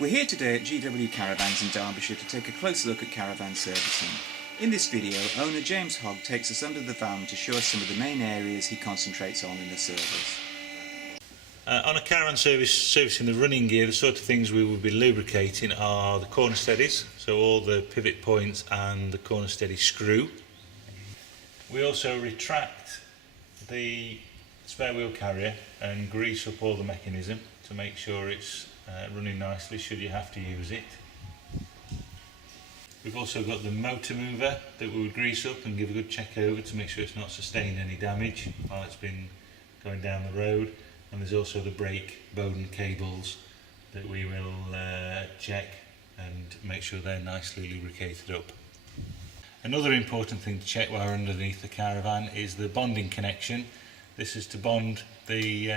We're here today at GW Caravans in Derbyshire to take a closer look at caravan servicing. In this video, owner James Hogg takes us under the van to show us some of the main areas he concentrates on in the service. On a caravan servicing the running gear, the sort of things we will be lubricating are the corner steadies, so all the pivot points and the corner steady screw. We also retract the spare wheel carrier and grease up all the mechanism to make sure it's running nicely should you have to use it. We've also got the motor mover that we would grease up and give a good check over to make sure it's not sustained any damage while it's been going down the road. And there's also the brake Bowden cables that we will check and make sure they're nicely lubricated up. Another important thing to check while we're underneath the caravan is the bonding connection. This is to bond the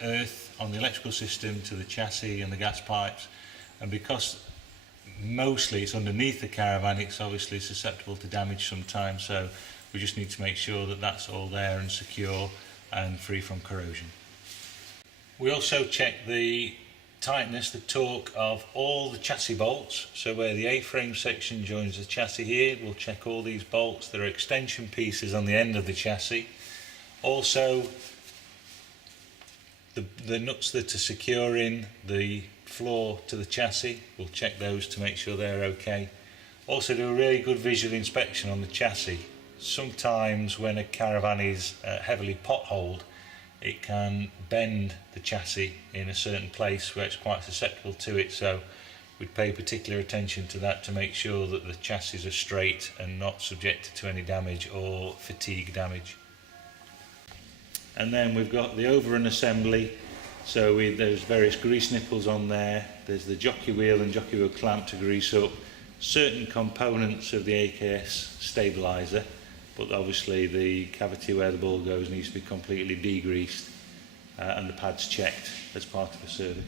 earth on the electrical system to the chassis and the gas pipes, and because mostly it's underneath the caravan, it's obviously susceptible to damage sometimes, so we just need to make sure that that's all there and secure and free from corrosion. We also check the tightness, the torque of all the chassis bolts. So where the A-frame section joins the chassis here, we'll check all these bolts. There are extension pieces on the end of the chassis. Also the nuts that are securing the floor to the chassis, we'll check those to make sure they're okay. Also do a really good visual inspection on the chassis. Sometimes when a caravan is heavily potholed, it can bend the chassis in a certain place where it's quite susceptible to it, so we'd pay particular attention to that to make sure that the chassis are straight and not subjected to any damage or fatigue damage. And then we've got the overrun assembly, so there's various grease nipples on there, there's the jockey wheel and jockey wheel clamp to grease up, certain components of the AKS stabiliser, but obviously the cavity where the ball goes needs to be completely degreased and the pads checked as part of the service.